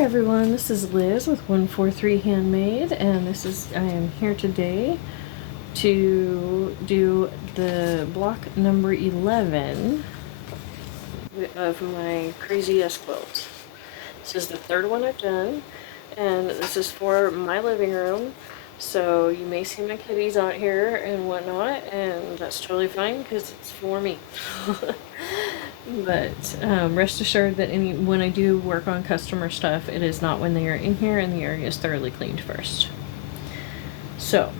Hi everyone, this is Liz with 143 Handmade, and I am here today to do the block number 11 of my Crazy S quilt. This is the third one I've done, and this is for my living room, so you may see my kitties out here and whatnot, and that's totally fine because it's for me. But rest assured that when I do work on customer stuff, it is not when they are in here and the area is thoroughly cleaned first. So,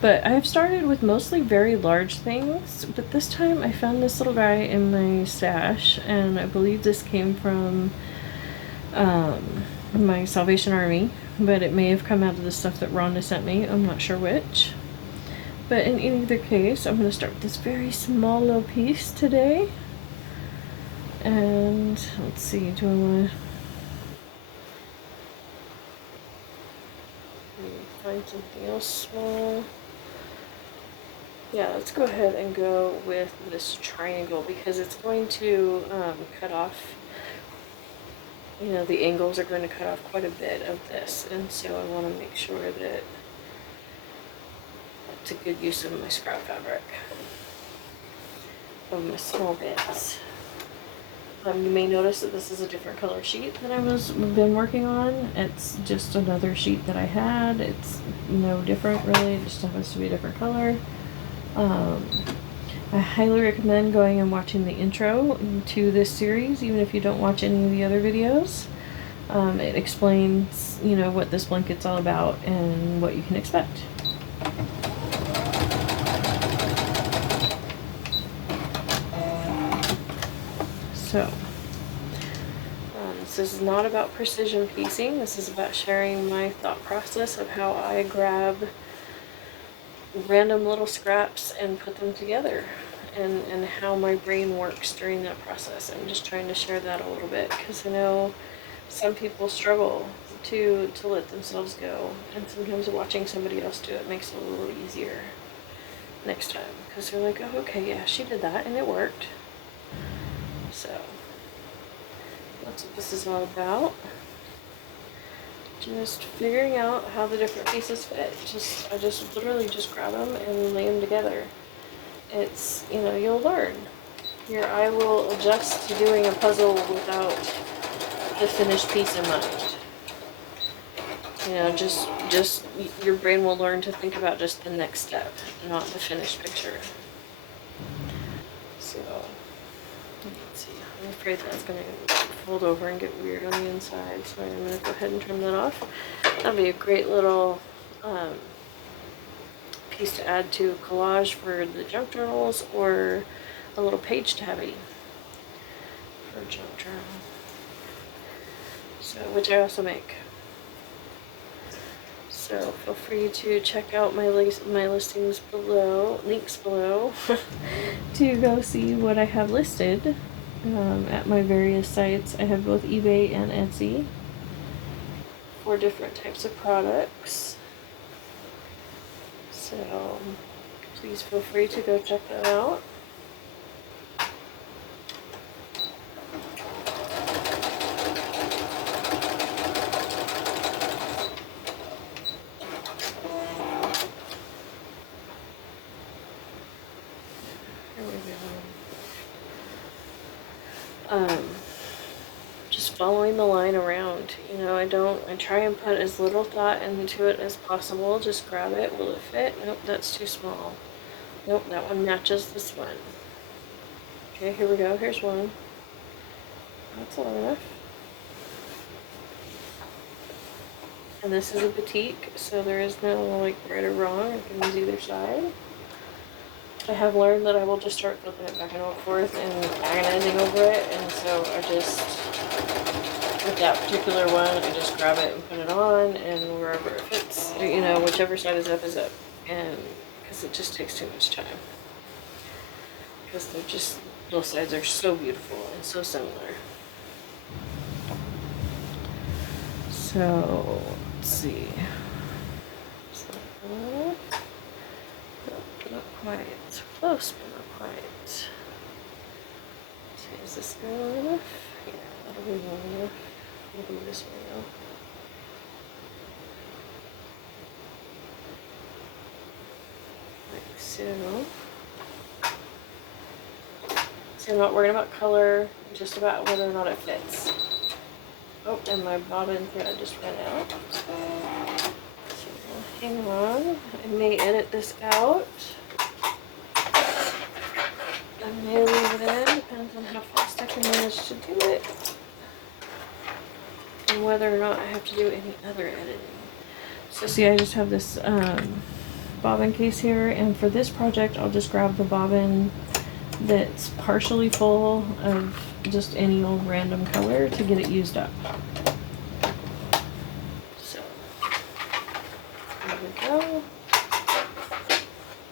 but I've started with mostly very large things, but this time I found this little guy in my stash, and I believe this came from my Salvation Army, but it may have come out of the stuff that Rhonda sent me. I'm not sure which. But in either case, I'm going to start with this very small little piece today. And let's see, do I want to find something else small? Yeah, let's go ahead and go with this triangle because it's going to cut off, you know, the angles are going to cut off quite a bit of this, and so I want to make sure that it's a good use of my scrap fabric, of my small bits. You may notice that this is a different color sheet that I've been working on. It's just another sheet that I had. It's no different really, it just happens to be a different color. I highly recommend going and watching the intro to this series, even if you don't watch any of the other videos. It explains, you know, what this blanket's all about and what you can expect. So, this is not about precision piecing. This is about sharing my thought process of how I grab random little scraps and put them together, and how my brain works during that process. I'm just trying to share that a little bit because I know some people struggle to let themselves go, and sometimes watching somebody else do it makes it a little easier next time because they're like, oh, okay, yeah, she did that and it worked. So that's what this is all about. Just figuring out how the different pieces fit. I just literally just grab them and lay them together. It's, you know, you'll learn. Your eye will adjust to doing a puzzle without the finished piece in mind. You know, just your brain will learn to think about just the next step, not the finished picture. So, let's see. I'm afraid that's going to fold over and get weird on the inside, so I'm going to go ahead and trim that off. That'll be a great little piece to add to a collage for the junk journals, or a little page tabby for a junk journal. So, which I also make. So feel free to check out my listings below, links below, to go see what I have listed at my various sites. I have both eBay and Etsy for different types of products. So please feel free to go check that out. Just following the line around, you know, I try and put as little thought into it as possible. Just grab it. Will it fit? Nope, that's too small. Nope, that one matches this one. Okay, here we go. Here's one. That's long enough. And this is a boutique, so there is no like right or wrong. I can use either side. I have learned that I will just start flipping it back and forth and agonizing over it, and so I just, with that particular one, I just grab it and put it on, and wherever it fits, you know, whichever side is up, and because it just takes too much time. Because they're just, both sides are so beautiful and so similar. So, let's see. Not quite. It's close, but not quite. See, is this long enough? Yeah, that'll be long enough. I'll do this way though. Like so. So I'm not worried about color, just about whether or not it fits. Oh, and my bobbin thread just ran out. So hang on. I may edit this out. I may leave it in, depends on how fast I can manage to do it. And whether or not I have to do any other editing. So see, I just have this bobbin case here, and for this project I'll just grab the bobbin that's partially full of just any old random color to get it used up. So there we go.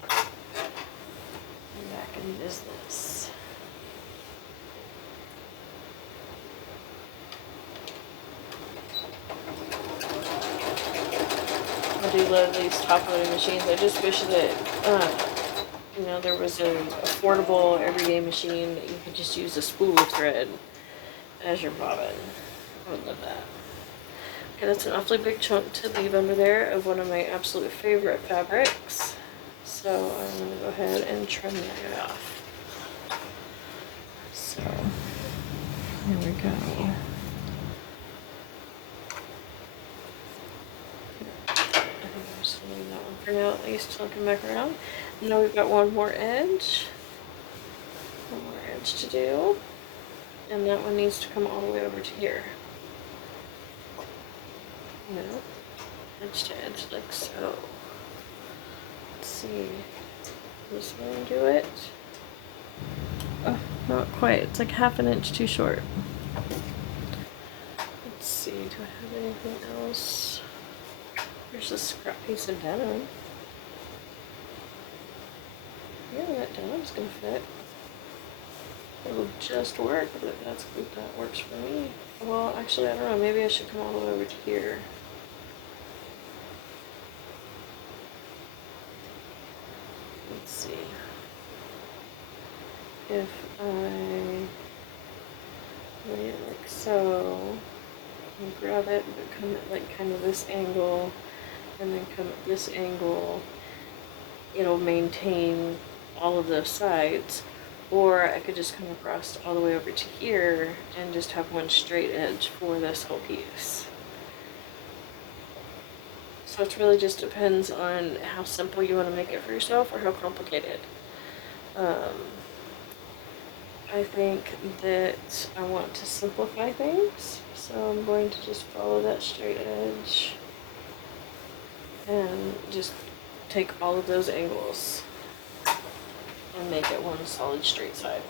I'm back in business. I do love these top loading machines. I just wish that you know, there was an affordable everyday machine that you could just use a spool of thread as your bobbin. I would love that. Okay, that's an awfully big chunk to leave under there of one of my absolute favorite fabrics. So I'm going to go ahead and trim that off. So there we go. I think I'm just going to leave that one for now at least till I come back around. Now we've got one more edge to do, and that one needs to come all the way over to here. No, edge to edge like so. Let's see, this one do it. Oh, not quite, it's like half an inch too short. Let's see, do I have anything else? There's a scrap piece of denim. Yeah, that denim's gonna fit. It'll just work, but that works for me. Well, actually, I don't know. Maybe I should come all the way over to here. Let's see. If I lay it like so, and grab it, but come at like kind of this angle, and then come at this angle, it'll maintain all of those sides. Or I could just come across all the way over to here and just have one straight edge for this whole piece. So it really just depends on how simple you want to make it for yourself or how complicated. I think that I want to simplify things, so I'm going to just follow that straight edge and just take all of those angles and make it one solid straight side.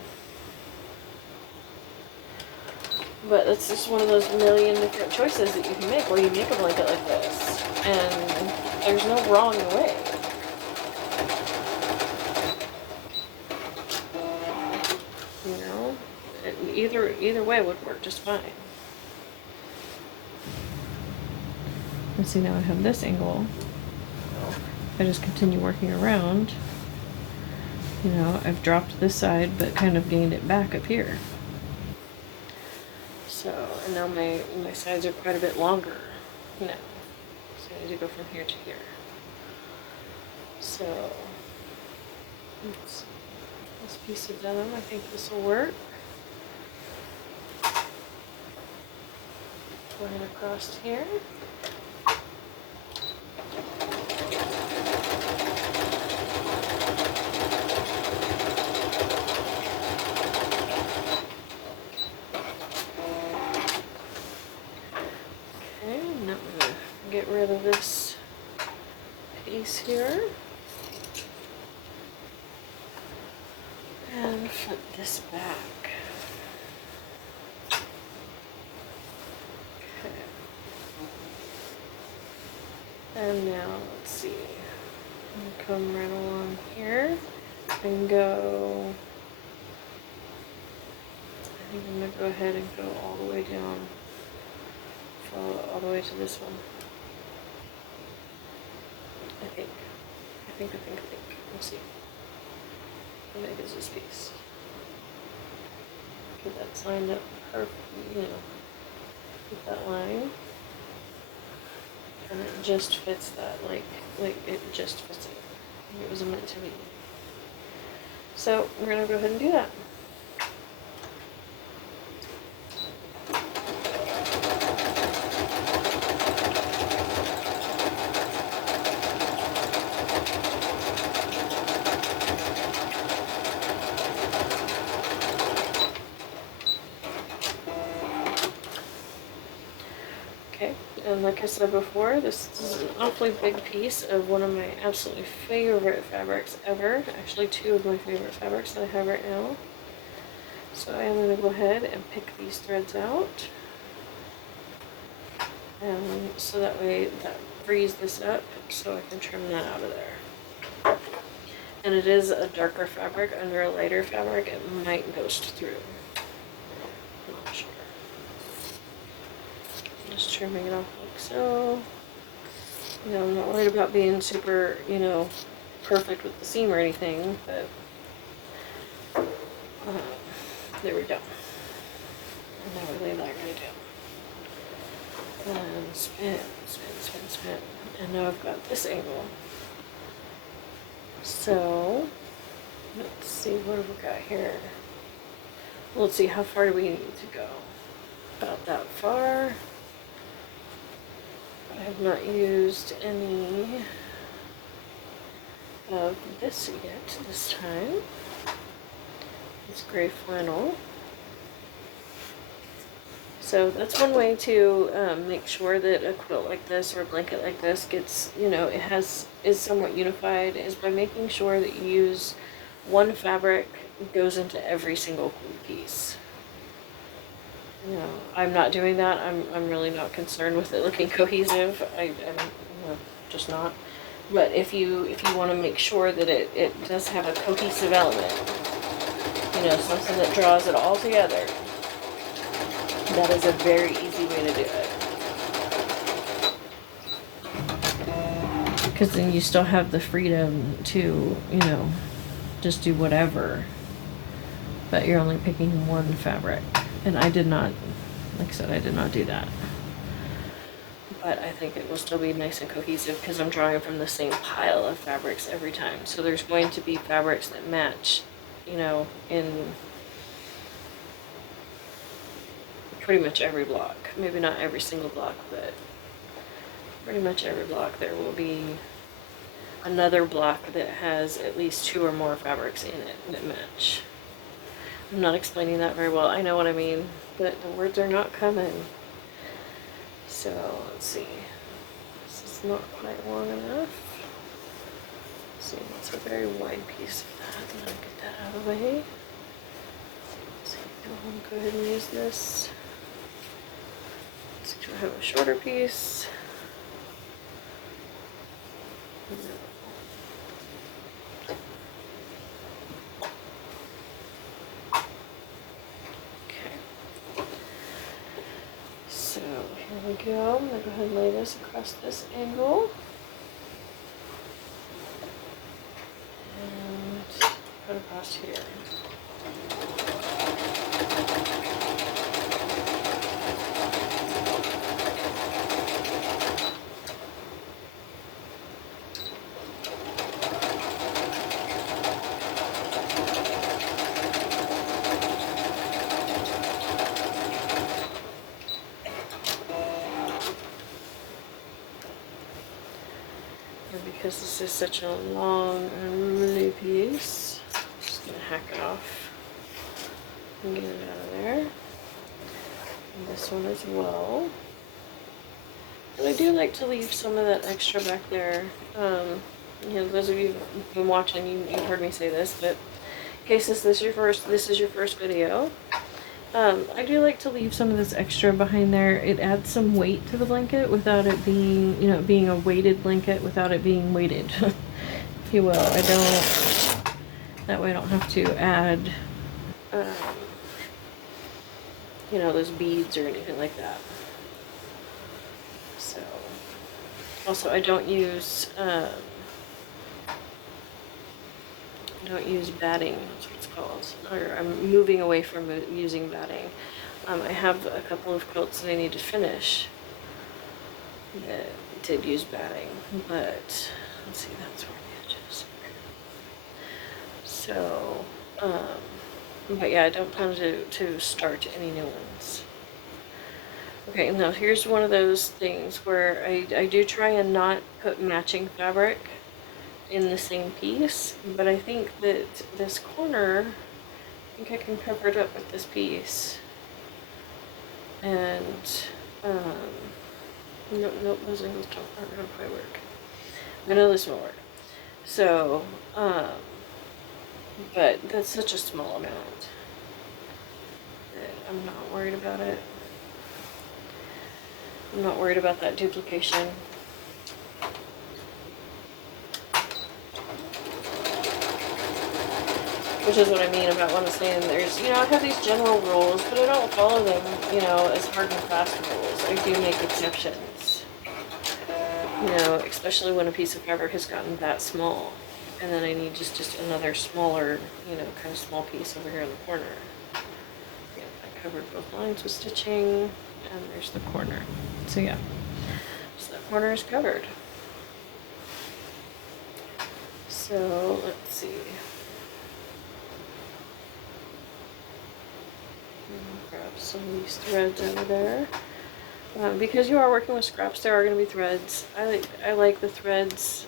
But it's just one of those million different choices that you can make while you make a blanket like this, and there's no wrong way. You know, either way would work just fine. Let's see, now I have this angle. I just continue working around. You know, I've dropped this side, but kind of gained it back up here. So, and now my sides are quite a bit longer, you know. So I need to go from here to here. So, let's see. This piece of denim, I think this will work. Going across here. Get rid of this piece here and flip this back. Okay. And now let's see. I'm gonna come right along here and go. I think I'm gonna go ahead and go all the way down. Follow all the way to this one. I think. Let's see. How big is this piece? Okay, that's lined up perfect, you know. with that line. And it just fits that, like it just fits it. It was meant to be. So we're gonna go ahead and do that. Okay, and like I said before, this is an awfully big piece of one of my absolutely favorite fabrics ever. Actually, two of my favorite fabrics that I have right now. So I am going to go ahead and pick these threads out. And so that way that frees this up so I can trim that out of there. And it is a darker fabric under a lighter fabric. It might ghost through. I'm not sure. Just trimming it off like so. You know, I'm not worried about being super, you know, perfect with the seam or anything, but there we go. And now we lay that right down. And spin, spin, spin, spin. And now I've got this angle. So, let's see what have we got here. Let's see, how far do we need to go? About that far. I have not used any of this yet this time. It's gray flannel. So that's one way to make sure that a quilt like this or a blanket like this gets, you know, is somewhat unified, is by making sure that you use one fabric goes into every single piece. You know, I'm not doing that. I'm really not concerned with it looking cohesive. I'm you know, just not. But if you want to make sure that it does have a cohesive element, you know, something that draws it all together, that is a very easy way to do it. Because then you still have the freedom to, you know, just do whatever. But you're only picking one fabric. And I did not, like I said, I did not do that. But I think it will still be nice and cohesive because I'm drawing from the same pile of fabrics every time. So there's going to be fabrics that match, you know, in pretty much every block. Maybe not every single block, but pretty much every block there will be another block that has at least 2 or more fabrics in it that match. I'm not explaining that very well. I know what I mean, but the words are not coming. So let's see. This is not quite long enough. Let's see, that's a very wide piece of that. And I'll get that out of the way. So go ahead and use this. Let's do I have a shorter piece. No. So here we go. I'm going to go ahead and lay this across this angle. And put it across here. Because this is such a long and really piece, I'm just going to hack it off and get it out of there. And this one as well. And I do like to leave some of that extra back there. You know, those of you who've been watching, you've heard me say this, but in case this is your first video, I do like to leave some of this extra behind there. It adds some weight to the blanket without it being, you know, being a weighted blanket without it being weighted, if you will. That way I don't have to add, you know, those beads or anything like that. So, also I don't use batting, that's what it's called. Or I'm moving away from using batting. I have a couple of quilts that I need to finish that did use batting, but let's see, that's where the edge is. So, but yeah, I don't plan to start any new ones. Okay, now here's one of those things where I do try and not put matching fabric in the same piece, but I think that this corner, I think I can cover it up with this piece. And, nope, those angles aren't gonna quite work. I know this will work. So, but that's such a small amount that I'm not worried about it. I'm not worried about that duplication. Which is what I mean about when I'm saying there's, I have these general rules, but I don't follow them, as hard and fast rules. I do make exceptions. Especially when a piece of fabric has gotten that small. And then I need just another smaller, kind of small piece over here in the corner. Yeah, I covered both lines with stitching, and there's the corner. So yeah, so that corner is covered. So let's see. Grab some of these threads over there. Because you are working with scraps, there are going to be threads. I like the threads.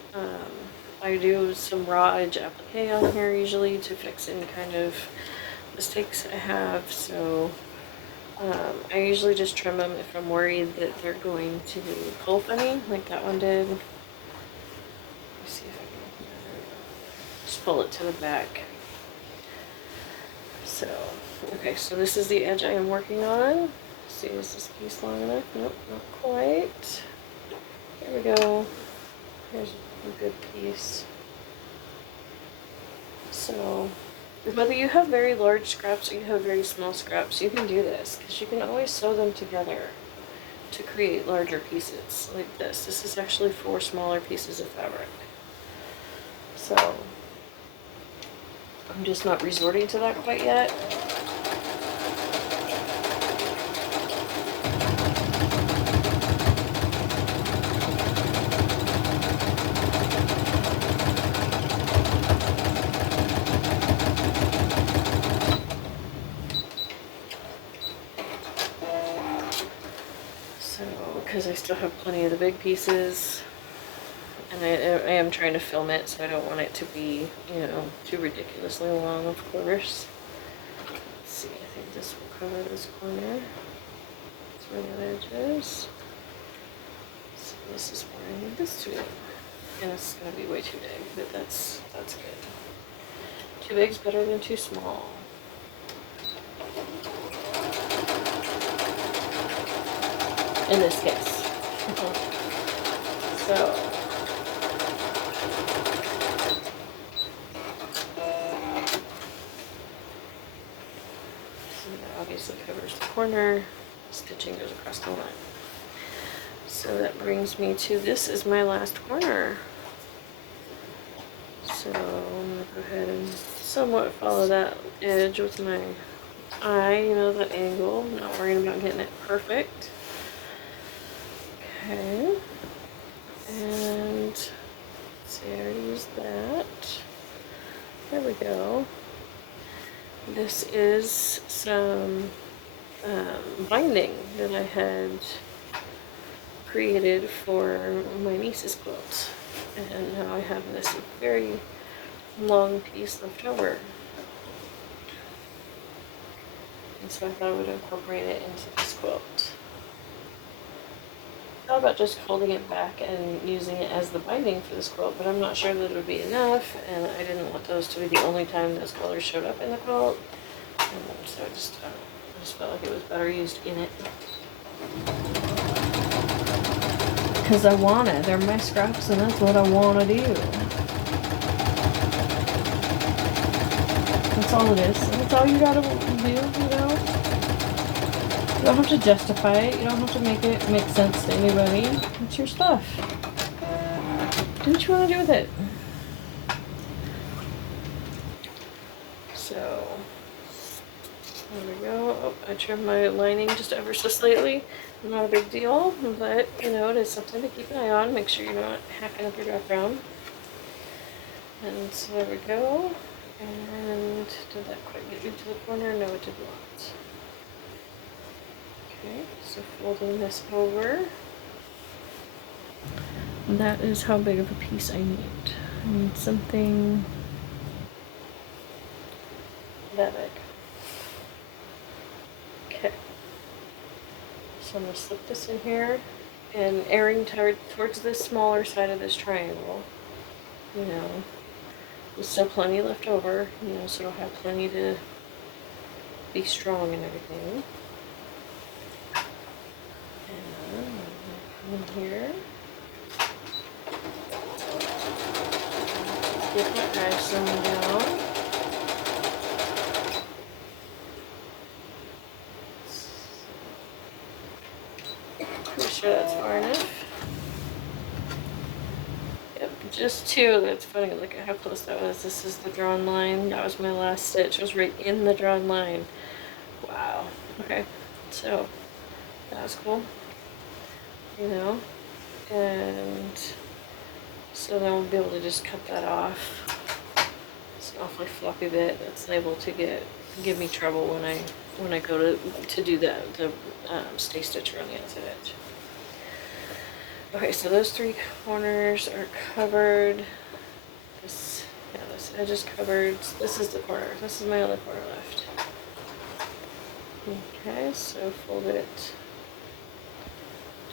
I do some raw edge applique on here usually to fix any kind of mistakes I have. So I usually just trim them if I'm worried that they're going to pull funny, like that one did. Let me see if I can just pull it to the back. So, okay, so this is the edge I am working on. Let's see, is this piece long enough? Nope, not quite. Here we go. Here's a good piece. So, whether you have very large scraps or you have very small scraps, you can do this, because you can always sew them together to create larger pieces like this. This is actually 4 smaller pieces of fabric. So, I'm just not resorting to that quite yet. So, because I still have plenty of the big pieces, and I am trying to film it, so I don't want it to be, too ridiculously long, of course. Let's see, I think this will cover this corner. That's where the edge is. So this is where I need this to be. And it's going to be way too big, but that's good. Too big's better than too small. In this case. So, obviously covers the corner, stitching goes across the line. So that brings me to, this is my last corner. So I'm going to go ahead and somewhat follow that edge with my eye, the angle, not worrying about getting it perfect. Okay, and let's see, I already used that. There we go. This is some binding that I had created for my niece's quilt, and now I have this very long piece left over, and so I thought I would incorporate it into this quilt. I thought about just folding it back and using it as the binding for this quilt, but I'm not sure that it would be enough, and I didn't want those to be the only time those colors showed up in the quilt, and so I just felt like it was better used in it. Because I want it. They're my scraps, and that's what I want to do. That's all it is. That's all you gotta do, You don't have to justify it. You don't have to make it make sense to anybody. It's your stuff. Do what you want to do with it. So, there we go. Oh, I trimmed my lining just ever so slightly. Not a big deal, but you know, it is something to keep an eye on. Make sure you're not hacking up your background. And so there we go. And did that quite get me to the corner? No, it did not. Okay, so folding this over. That is how big of a piece I need. I need something that big. Okay. So I'm going to slip this in here and airing towards the smaller side of this triangle. You know, there's still plenty left over, you know, so it'll have plenty to be strong and everything. And I'm come in here. Get my icing down. Pretty sure that's far enough. Yep, just two. That's funny, look at how close that was. This is the drawn line. That was my last stitch. It was right in the drawn line. Wow. Okay, so that was cool. You know, and so then we'll be able to just cut that off. It's an awfully floppy bit that's able to give me trouble when I go to do the stay stitch around the outside edge. Okay, so those three corners are covered. This edge is covered. This is the corner. This is my only corner left. Okay, so fold it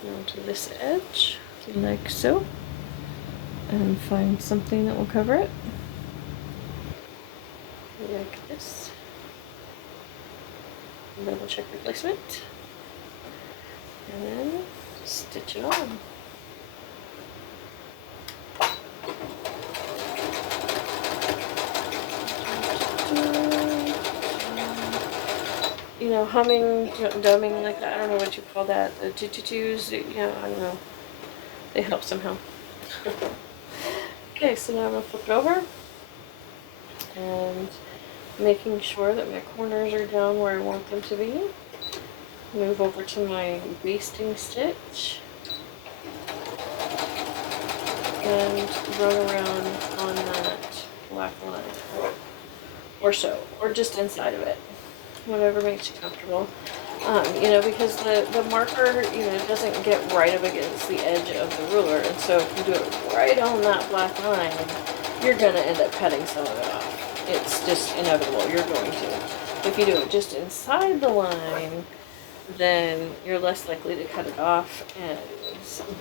down to this edge, like so, and find something that will cover it, like this. Double check replacement, and then stitch it on. You know, humming, dumbing like that. I don't know what you call that. The tutus, yeah, I don't know. They help somehow. Okay, so now I'm gonna flip it over and making sure that my corners are down where I want them to be. Move over to my basting stitch and run around on that black line, or so, or just inside of it. Whatever makes you comfortable. You know, because the marker, you know, doesn't get right up against the edge of the ruler, and so if you do it right on that black line, you're gonna end up cutting some of it off. It's just inevitable, you're going to. If you do it just inside the line, then you're less likely to cut it off,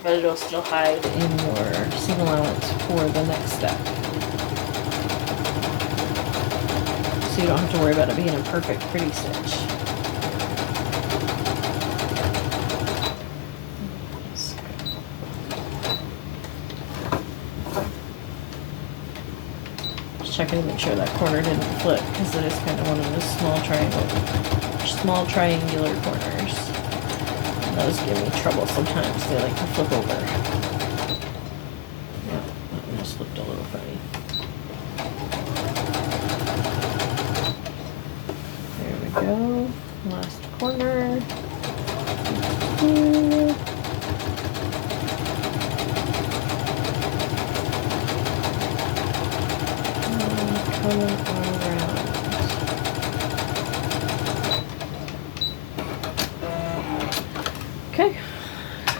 but it'll still hide in your seam allowance for the next step. So you don't have to worry about it being a perfect, pretty stitch. Just checking to make sure that corner didn't flip, because it is kind of one of those small triangular corners. And those give me trouble sometimes. They like to flip over. Yeah, that one just looked a little funny. Go, last corner. Coming all around. Okay,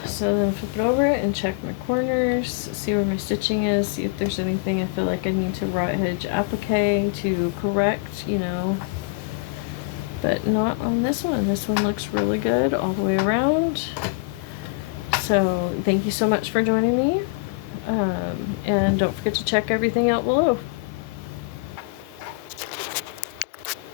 so then flip it over and check my corners, see where my stitching is, see if there's anything I feel like I need to raw edge applique to correct, you know. But not on this one. This one looks really good all the way around. So thank you so much for joining me. And don't forget to check everything out below.